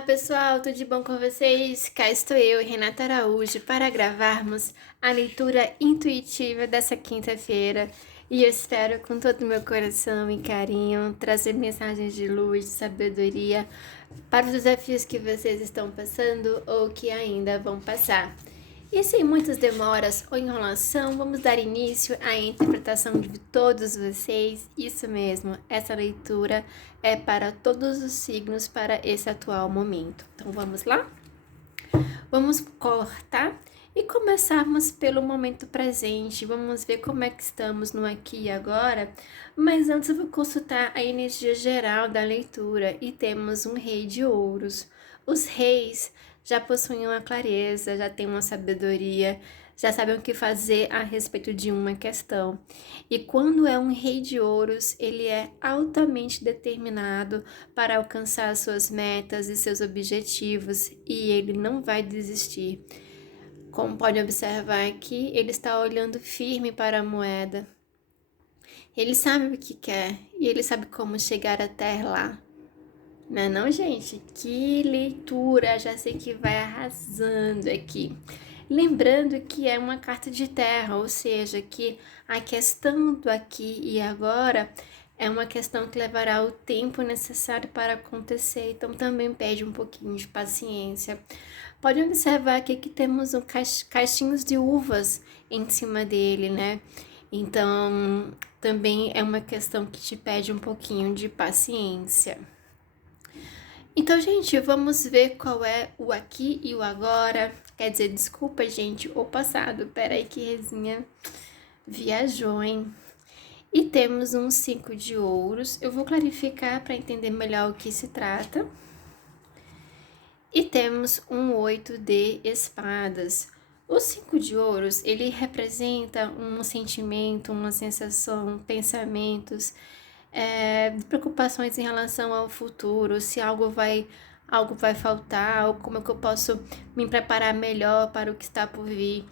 Olá pessoal, tudo de bom com vocês? Cá estou eu, Renata Araújo, para gravarmos a leitura intuitiva dessa quinta-feira e eu espero com todo o meu coração e carinho trazer mensagens de luz, de sabedoria para os desafios que vocês estão passando ou que ainda vão passar. E sem muitas demoras ou enrolação, vamos dar início à interpretação de todos vocês. Isso mesmo, essa leitura é para todos os signos para esse atual momento. Então vamos lá? Vamos cortar e começarmos pelo momento presente. Vamos ver como é que estamos no aqui e agora. Mas antes eu vou consultar a energia geral da leitura e temos um rei de ouros. Os reis já possuem uma clareza, já têm uma sabedoria, já sabem o que fazer a respeito de uma questão. E quando é um rei de ouros, ele é altamente determinado para alcançar suas metas e seus objetivos, e ele não vai desistir. Como pode observar aqui, ele está olhando firme para a moeda. Ele sabe o que quer e ele sabe como chegar até lá. Não é não, gente? Que leitura! Já sei que vai arrasando aqui. Lembrando que é uma carta de terra, ou seja, que a questão do aqui e agora é uma questão que levará o tempo necessário para acontecer, então também pede um pouquinho de paciência. Pode observar aqui que temos caixinhos de uvas em cima dele, né? Então, também é uma questão que te pede um pouquinho de paciência. Então, gente, vamos ver qual é o aqui e o agora. Quer dizer, desculpa, gente, o passado. Pera aí que resinha viajou, hein? E temos um 5 de ouros. Eu vou clarificar para entender melhor o que se trata. E temos um 8 de espadas. O 5 de ouros, ele representa um sentimento, uma sensação, pensamentos, preocupações em relação ao futuro, se algo vai faltar, ou como é que eu posso me preparar melhor para o que está por vir.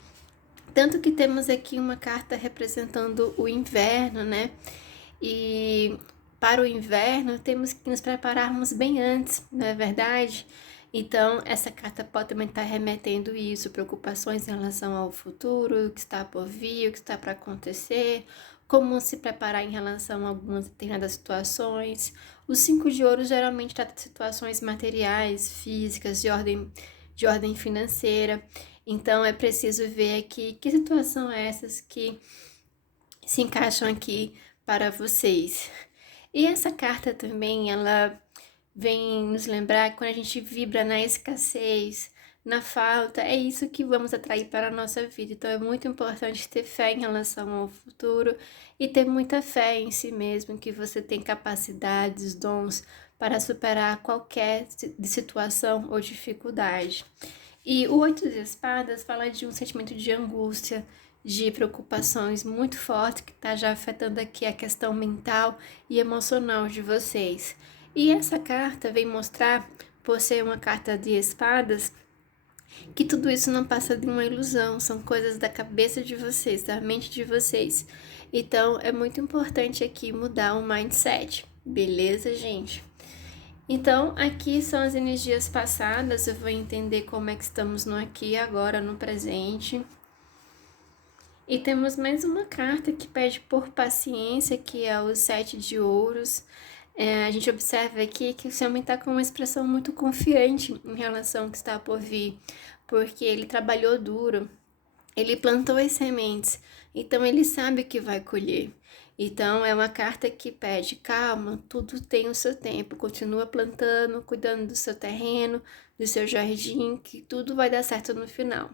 Tanto que temos aqui uma carta representando o inverno, né? E para o inverno temos que nos prepararmos bem antes, não é verdade? Então, essa carta pode também estar remetendo isso, preocupações em relação ao futuro, o que está por vir, o que está para acontecer, como se preparar em relação a algumas determinadas situações. O 5 de ouro geralmente trata de situações materiais, físicas, de ordem financeira. Então, é preciso ver aqui que situação é essas que se encaixam aqui para vocês. E essa carta também, ela vem nos lembrar que quando a gente vibra na escassez, na falta, é isso que vamos atrair para a nossa vida. Então é muito importante ter fé em relação ao futuro e ter muita fé em si mesmo, que você tem capacidades, dons para superar qualquer situação ou dificuldade. E o 8 de espadas fala de um sentimento de angústia, de preocupações muito forte que está já afetando aqui a questão mental e emocional de vocês. E essa carta vem mostrar, por ser uma carta de espadas, que tudo isso não passa de uma ilusão, são coisas da cabeça de vocês, da mente de vocês. Então, é muito importante aqui mudar o mindset, beleza, gente? Então, aqui são as energias passadas, eu vou entender como é que estamos no aqui, agora, no presente. E temos mais uma carta que pede por paciência, que é o 7 de ouros. A gente observa aqui que o seu homem está com uma expressão muito confiante em relação ao que está por vir, porque ele trabalhou duro, ele plantou as sementes, então ele sabe o que vai colher. Então é uma carta que pede calma, tudo tem o seu tempo, continua plantando, cuidando do seu terreno, do seu jardim, que tudo vai dar certo no final.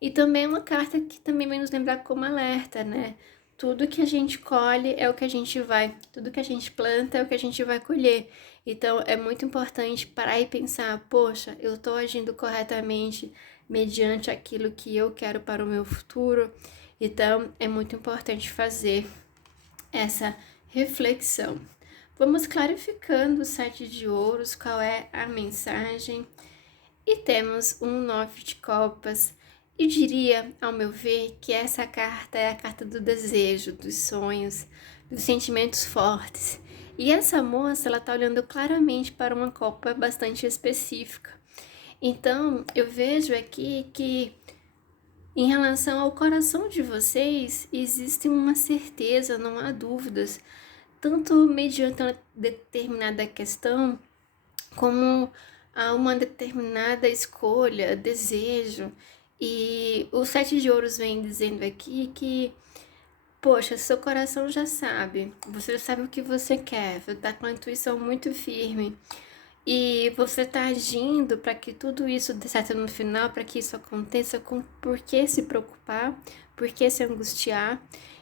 E também é uma carta que também vem nos lembrar como alerta, né? Tudo que a gente colhe é o que a gente vai, tudo que a gente planta é o que a gente vai colher. Então é muito importante parar e pensar, poxa, eu estou agindo corretamente mediante aquilo que eu quero para o meu futuro. Então é muito importante fazer essa reflexão. Vamos clarificando o 7 de ouros, qual é a mensagem. E temos um 9 de copas. Eu diria, ao meu ver, que essa carta é a carta do desejo, dos sonhos, dos sentimentos fortes. E essa moça, ela tá olhando claramente para uma copa bastante específica. Então, eu vejo aqui que em relação ao coração de vocês, existe uma certeza, não há dúvidas, tanto mediante uma determinada questão, como a uma determinada escolha, desejo. E o Sete de Ouros vem dizendo aqui que, poxa, seu coração já sabe, você já sabe o que você quer, você tá com a intuição muito firme. E você tá agindo para que tudo isso dê certo no final, para que isso aconteça, com por que se preocupar, por que se angustiar.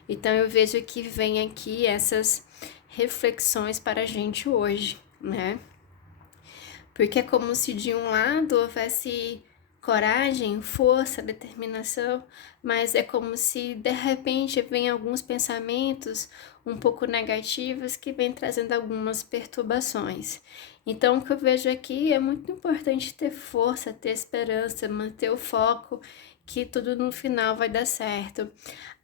Então eu vejo que vem aqui essas reflexões para a gente hoje, né? Porque é como se de um lado houvesse coragem, força, determinação, mas é como se de repente vem alguns pensamentos um pouco negativos que vêm trazendo algumas perturbações. Então o que eu vejo aqui é muito importante ter força, ter esperança, manter o foco, que tudo no final vai dar certo.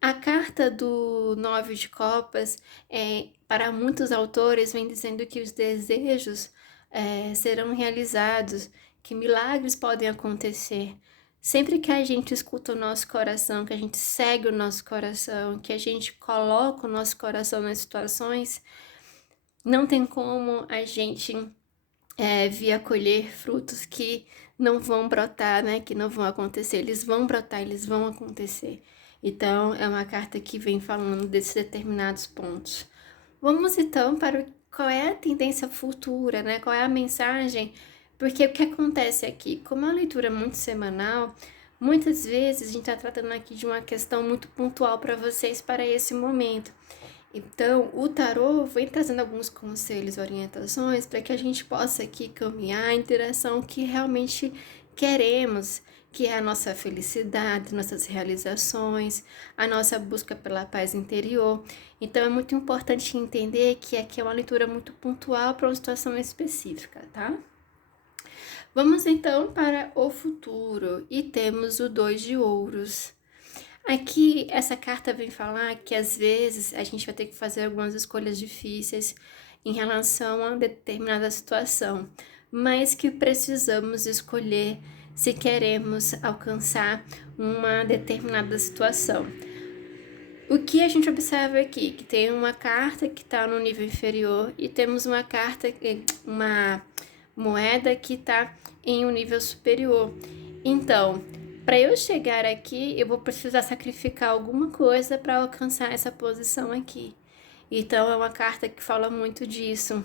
A carta do Nove de Copas, para muitos autores, vem dizendo que os desejos serão realizados, que milagres podem acontecer. Sempre que a gente escuta o nosso coração, que a gente segue o nosso coração, que a gente coloca o nosso coração nas situações, não tem como a gente vir a colher frutos que não vão brotar, né? Que não vão acontecer. Eles vão brotar, eles vão acontecer. Então, é uma carta que vem falando desses determinados pontos. Vamos então para qual é a tendência futura, né? Qual é a mensagem? Porque o que acontece aqui? Como a leitura é muito semanal, muitas vezes a gente está tratando aqui de uma questão muito pontual para vocês para esse momento. Então, o tarô vem trazendo alguns conselhos, orientações para que a gente possa aqui caminhar em direção que realmente queremos, que é a nossa felicidade, nossas realizações, a nossa busca pela paz interior. Então, é muito importante entender que aqui é uma leitura muito pontual para uma situação específica, tá? Vamos então para o futuro e temos o Dois de Ouros. Aqui, essa carta vem falar que às vezes a gente vai ter que fazer algumas escolhas difíceis em relação a determinada situação, mas que precisamos escolher se queremos alcançar uma determinada situação. O que a gente observa aqui? Que tem uma carta que está no nível inferior e temos uma moeda que está em um nível superior. Então, para eu chegar aqui, eu vou precisar sacrificar alguma coisa para alcançar essa posição aqui. Então, é uma carta que fala muito disso.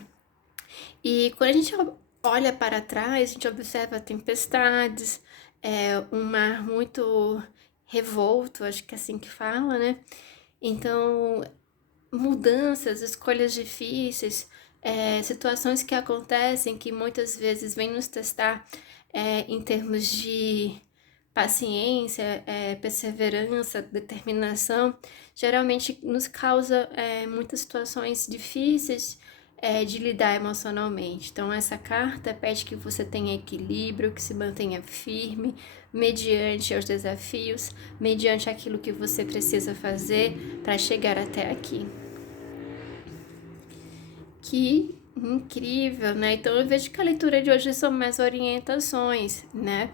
E quando a gente olha para trás, a gente observa tempestades, um mar muito revolto, acho que é assim que fala, né? Então, mudanças, escolhas difíceis, situações que acontecem que muitas vezes vêm nos testar em termos de paciência, perseverança, determinação, geralmente nos causa muitas situações difíceis de lidar emocionalmente. Então, essa carta pede que você tenha equilíbrio, que se mantenha firme, mediante os desafios, mediante aquilo que você precisa fazer para chegar até aqui. Que incrível, né? Então eu vejo que a leitura de hoje são mais orientações, né?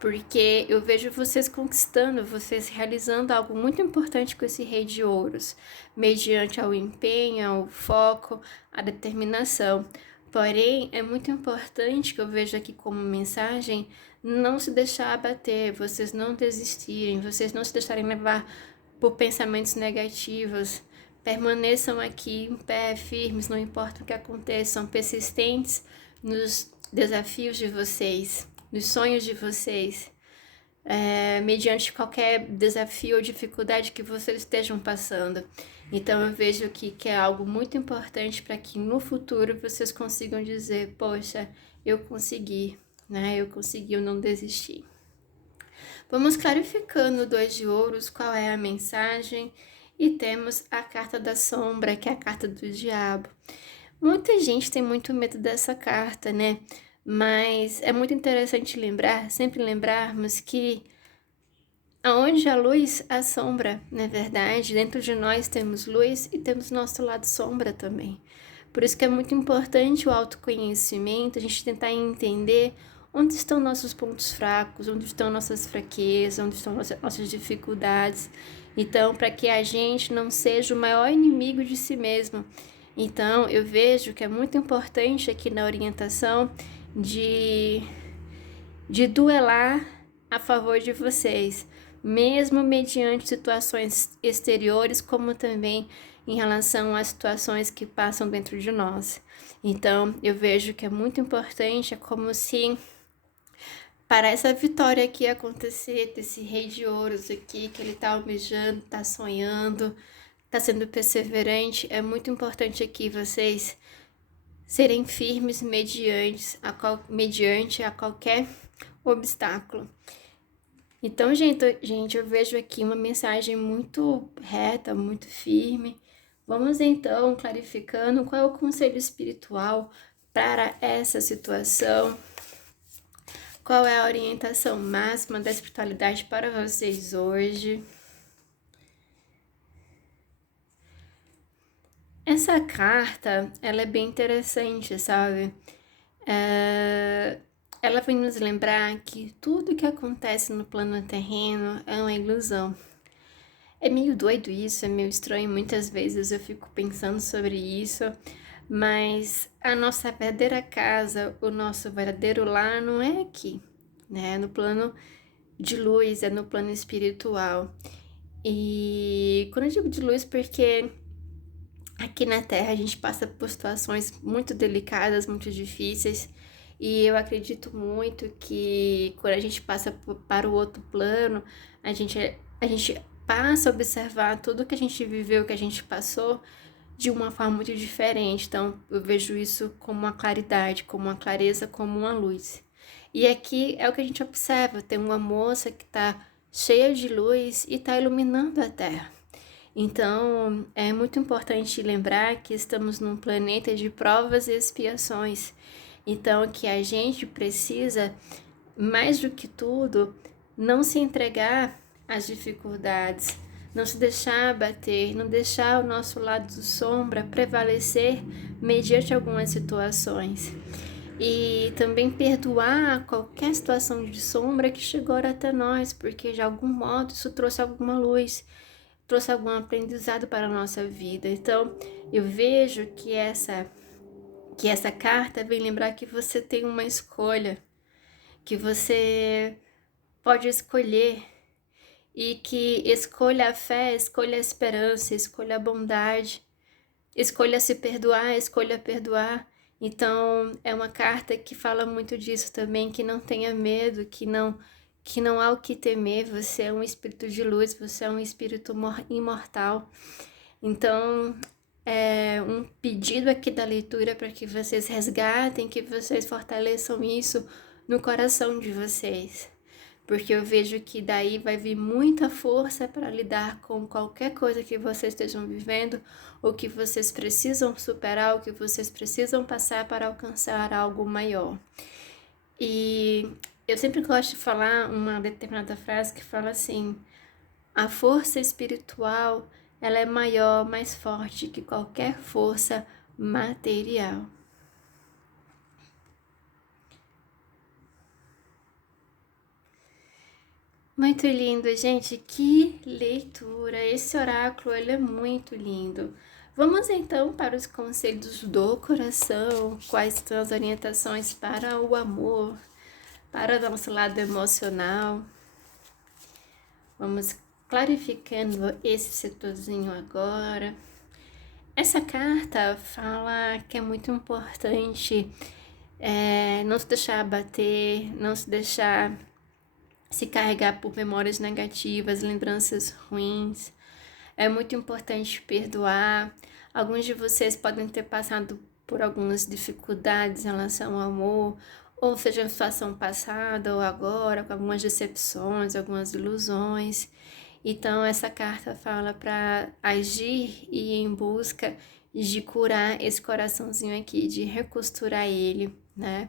Porque eu vejo vocês conquistando, vocês realizando algo muito importante com esse Rei de Ouros, mediante ao empenho, ao foco, a determinação. Porém, é muito importante que eu vejo aqui como mensagem não se deixar abater, vocês não desistirem, vocês não se deixarem levar por pensamentos negativos. Permaneçam aqui em pé, firmes, não importa o que aconteça, são persistentes nos desafios de vocês, nos sonhos de vocês, mediante qualquer desafio ou dificuldade que vocês estejam passando. Então eu vejo aqui que é algo muito importante para que no futuro vocês consigam dizer, poxa, eu consegui, né? Eu consegui, eu não desisti. Vamos clarificando o Dois de Ouros, qual é a mensagem, e temos a carta da sombra, que é a carta do diabo. Muita gente tem muito medo dessa carta, né? Mas é muito interessante sempre lembrarmos que aonde há luz, há sombra, não é verdade? Dentro de nós temos luz e temos nosso lado sombra também. Por isso que é muito importante o autoconhecimento, a gente tentar entender onde estão nossos pontos fracos, onde estão nossas fraquezas, onde estão nossas dificuldades. Então, para que a gente não seja o maior inimigo de si mesmo. Então, eu vejo que é muito importante aqui na orientação de duelar a favor de vocês, mesmo mediante situações exteriores, como também em relação às situações que passam dentro de nós. Então, eu vejo que é muito importante, é como se para essa vitória aqui acontecer, desse rei de ouros aqui, que ele tá almejando, tá sonhando, tá sendo perseverante, é muito importante aqui vocês serem firmes mediante a qualquer obstáculo. Então, gente, eu vejo aqui uma mensagem muito reta, muito firme. Vamos então clarificando qual é o conselho espiritual para essa situação. Qual é a orientação máxima da espiritualidade para vocês hoje? Essa carta, ela é bem interessante, sabe? Ela vem nos lembrar que tudo que acontece no plano terreno é uma ilusão. É meio doido isso, é meio estranho, muitas vezes eu fico pensando sobre isso, mas a nossa verdadeira casa, o nosso verdadeiro lar não é aqui, né? É no plano de luz, é no plano espiritual. E quando eu digo de luz, porque aqui na Terra a gente passa por situações muito delicadas, muito difíceis, e eu acredito muito que quando a gente passa para o outro plano, a gente passa a observar tudo que a gente viveu, que a gente passou, de uma forma muito diferente. Então, eu vejo isso como uma claridade, como uma clareza, como uma luz. E aqui é o que a gente observa, tem uma moça que está cheia de luz e está iluminando a Terra. Então, é muito importante lembrar que estamos num planeta de provas e expiações. Então, que a gente precisa, mais do que tudo, não se entregar às dificuldades, não se deixar abater, não deixar o nosso lado de sombra prevalecer mediante algumas situações. E também perdoar qualquer situação de sombra que chegou até nós, porque de algum modo isso trouxe alguma luz, trouxe algum aprendizado para a nossa vida. Então, eu vejo que essa carta vem lembrar que você tem uma escolha, que você pode escolher e que escolha a fé, escolha a esperança, escolha a bondade, escolha se perdoar, escolha perdoar. Então, é uma carta que fala muito disso também, que não tenha medo, que não há o que temer, você é um espírito de luz, você é um espírito imortal. Então, é um pedido aqui da leitura para que vocês resgatem, que vocês fortaleçam isso no coração de vocês. Porque eu vejo que daí vai vir muita força para lidar com qualquer coisa que vocês estejam vivendo, ou que vocês precisam superar, ou que vocês precisam passar para alcançar algo maior. E eu sempre gosto de falar uma determinada frase que fala assim: a força espiritual, ela é maior, mais forte que qualquer força material. Muito lindo, gente, que leitura! Esse oráculo, ele é muito lindo. Vamos então para os conselhos do coração, quais são as orientações para o amor, para o nosso lado emocional. Vamos clarificando esse setorzinho agora. Essa carta fala que é muito importante não se deixar abater, não se deixar se carregar por memórias negativas, lembranças ruins. É muito importante perdoar. Alguns de vocês podem ter passado por algumas dificuldades em relação ao amor, ou seja, em situação passada ou agora, com algumas decepções, algumas ilusões. Então, essa carta fala para agir e ir em busca de curar esse coraçãozinho aqui, de recosturar ele, né?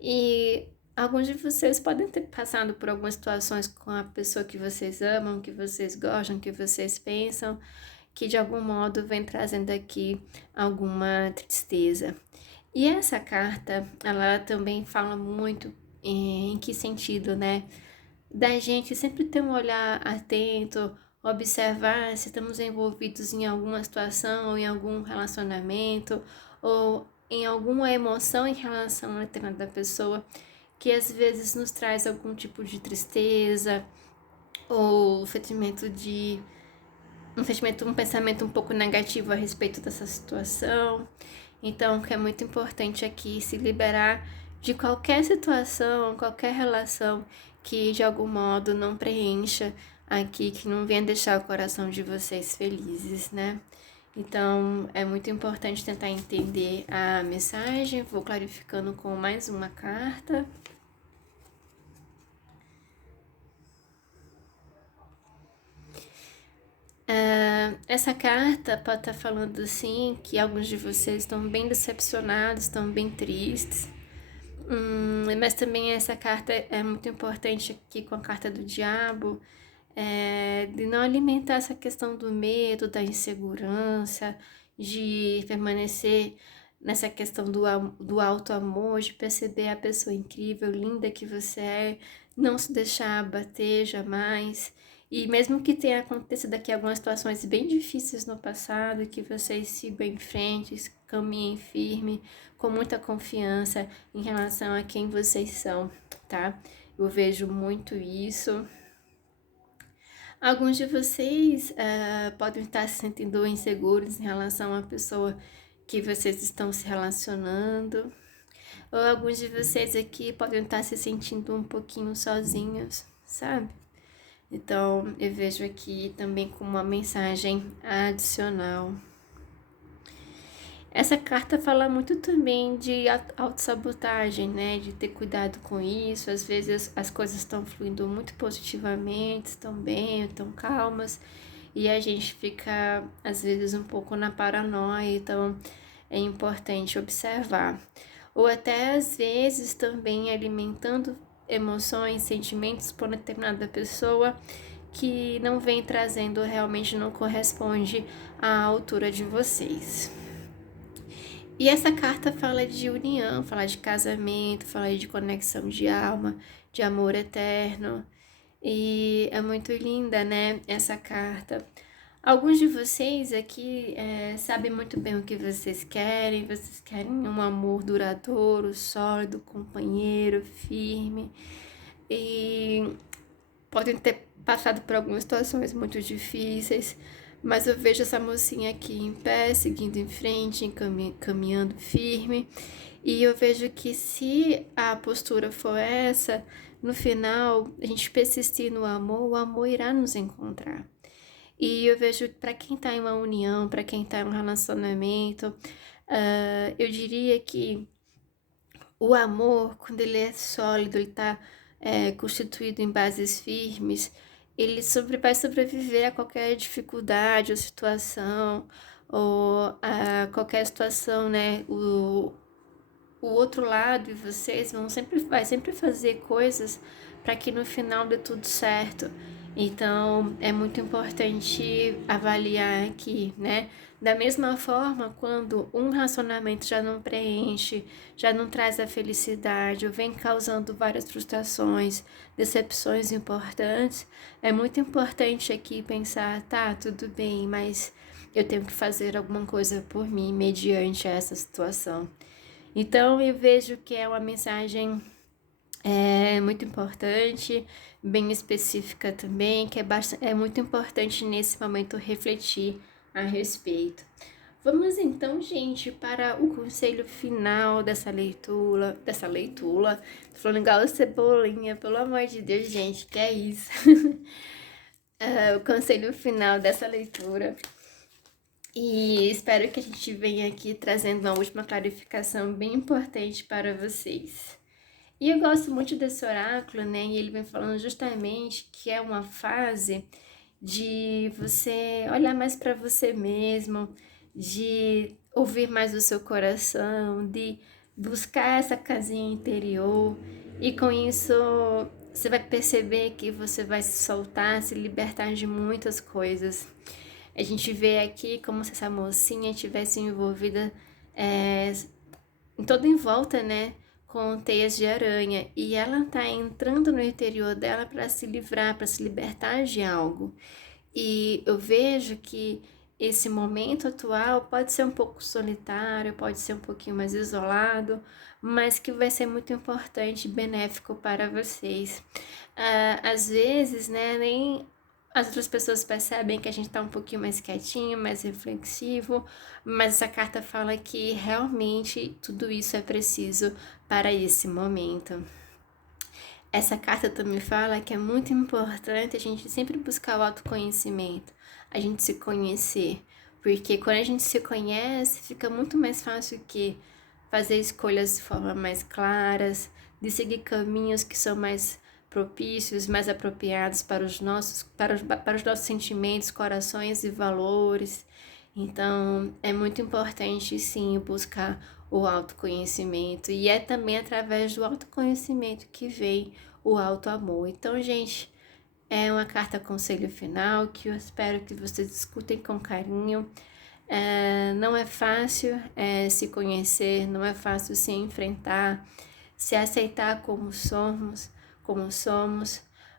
E alguns de vocês podem ter passado por algumas situações com a pessoa que vocês amam, que vocês gostam, que vocês pensam, que de algum modo vem trazendo aqui alguma tristeza. E essa carta, ela também fala muito em que sentido, né? Da gente sempre ter um olhar atento, observar se estamos envolvidos em alguma situação, em algum relacionamento, ou em alguma emoção em relação a determinada pessoa, que às vezes nos traz algum tipo de tristeza, ou um pensamento um pouco negativo a respeito dessa situação. Então, que é muito importante aqui se liberar de qualquer situação, qualquer relação que de algum modo não preencha aqui, que não venha deixar o coração de vocês felizes, né? Então, é muito importante tentar entender a mensagem. Vou clarificando com mais uma carta. Essa carta pode estar falando assim que alguns de vocês estão bem decepcionados, estão bem tristes. Mas também essa carta é muito importante aqui com a carta do diabo, de não alimentar essa questão do medo, da insegurança, de permanecer nessa questão do alto amor, de perceber a pessoa incrível, linda que você é, não se deixar abater jamais. E mesmo que tenha acontecido aqui algumas situações bem difíceis no passado, que vocês sigam em frente, caminhem firme, com muita confiança em relação a quem vocês são, tá? Eu vejo muito isso. Alguns de vocês podem estar se sentindo inseguros em relação à pessoa que vocês estão se relacionando. Ou alguns de vocês aqui podem estar se sentindo um pouquinho sozinhos, sabe? Então, eu vejo aqui também como uma mensagem adicional. Essa carta fala muito também de autossabotagem, né? De ter cuidado com isso. Às vezes as coisas estão fluindo muito positivamente, estão bem, estão calmas, e a gente fica, às vezes, um pouco na paranoia. Então, é importante observar. Ou até, às vezes, também alimentando emoções, sentimentos por determinada pessoa que não vem trazendo, realmente não corresponde à altura de vocês. E essa carta fala de união, fala de casamento, fala de conexão de alma, de amor eterno. E é muito linda, né, essa carta. Alguns de vocês aqui sabem muito bem o que vocês querem um amor duradouro, sólido, companheiro, firme. E podem ter passado por algumas situações muito difíceis, mas eu vejo essa mocinha aqui em pé, seguindo em frente, caminhando firme. E eu vejo que se a postura for essa, no final, a gente persistir no amor, o amor irá nos encontrar. E eu vejo para quem tá em uma união, para quem tá em um relacionamento, eu diria que o amor, quando ele é sólido, ele tá constituído em bases firmes, ele vai sobreviver a qualquer dificuldade ou situação, ou a qualquer situação, né? O outro lado e vocês vai sempre fazer coisas para que no final dê tudo certo. Então, é muito importante avaliar aqui, né? Da mesma forma, quando um relacionamento já não preenche, já não traz a felicidade, ou vem causando várias frustrações, decepções importantes, é muito importante aqui pensar, tá, tudo bem, mas eu tenho que fazer alguma coisa por mim mediante essa situação. Então, eu vejo que é uma mensagem muito importante, bem específica também, que é muito importante nesse momento refletir a respeito. Vamos então, gente, para o conselho final dessa leitura. Tô falando igual Cebolinha, pelo amor de Deus, gente, que é isso? O conselho final dessa leitura. E espero que a gente venha aqui trazendo uma última clarificação bem importante para vocês. E eu gosto muito desse oráculo, né? E ele vem falando justamente que é uma fase de você olhar mais para você mesmo, de ouvir mais o seu coração, de buscar essa casinha interior. E com isso você vai perceber que você vai se soltar, se libertar de muitas coisas. A gente vê aqui como se essa mocinha tivesse envolvida em toda em volta, né, com teias de aranha, e ela tá entrando no interior dela para se livrar, para se libertar de algo. E eu vejo que esse momento atual pode ser um pouco solitário, pode ser um pouquinho mais isolado, mas que vai ser muito importante e benéfico para vocês. Às vezes, né, nem as outras pessoas percebem que a gente tá um pouquinho mais quietinho, mais reflexivo, mas essa carta fala que realmente tudo isso é preciso para esse momento. Essa carta também fala que é muito importante a gente sempre buscar o autoconhecimento, a gente se conhecer, porque quando a gente se conhece, fica muito mais fácil que fazer escolhas de forma mais claras, de seguir caminhos que são mais propícios, mais apropriados para os nossos sentimentos, corações e valores. Então, é muito importante, sim, buscar o autoconhecimento. E é também através do autoconhecimento que vem o autoamor. Então, gente, é uma carta conselho final que eu espero que vocês escutem com carinho. Não é fácil se conhecer, não é fácil se enfrentar, se aceitar como somos,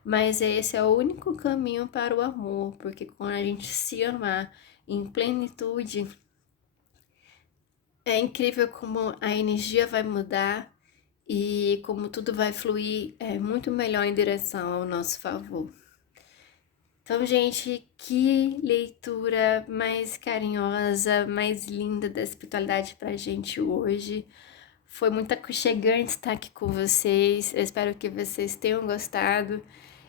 mas esse é o único caminho para o amor, porque quando a gente se amar em plenitude, é incrível como a energia vai mudar e como tudo vai fluir muito melhor em direção ao nosso favor. Então, gente, que leitura mais carinhosa, mais linda da espiritualidade pra gente hoje. Foi muito aconchegante estar aqui com vocês. Eu espero que vocês tenham gostado.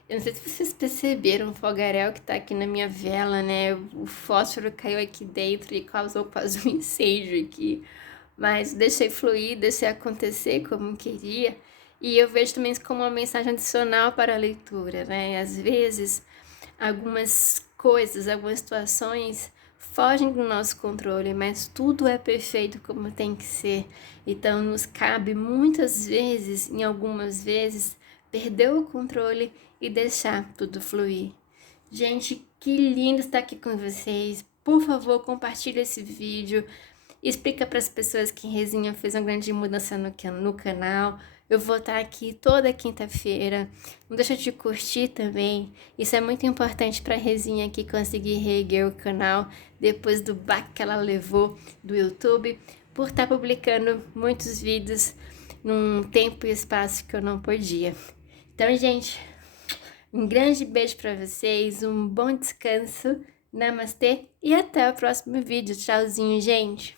Eu não sei se vocês perceberam o fogaréu que tá aqui na minha vela, né? O fósforo caiu aqui dentro e causou quase um incêndio aqui. Mas deixei fluir, deixei acontecer como queria. E eu vejo também isso como uma mensagem adicional para a leitura, né? Às vezes, algumas coisas, algumas situações fogem do nosso controle, mas tudo é perfeito como tem que ser. Então, nos cabe muitas vezes, em algumas vezes, perder o controle e deixar tudo fluir. Gente, que lindo estar aqui com vocês. Por favor, compartilhe esse vídeo. Explica para as pessoas que Rezinha fez uma grande mudança no canal. Eu vou estar aqui toda quinta-feira. Não deixa de curtir também. Isso é muito importante para a Rezinha aqui conseguir reerguer o canal depois do baque que ela levou do YouTube, por estar publicando muitos vídeos num tempo e espaço que eu não podia. Então, gente, um grande beijo para vocês, um bom descanso, namastê e até o próximo vídeo. Tchauzinho, gente!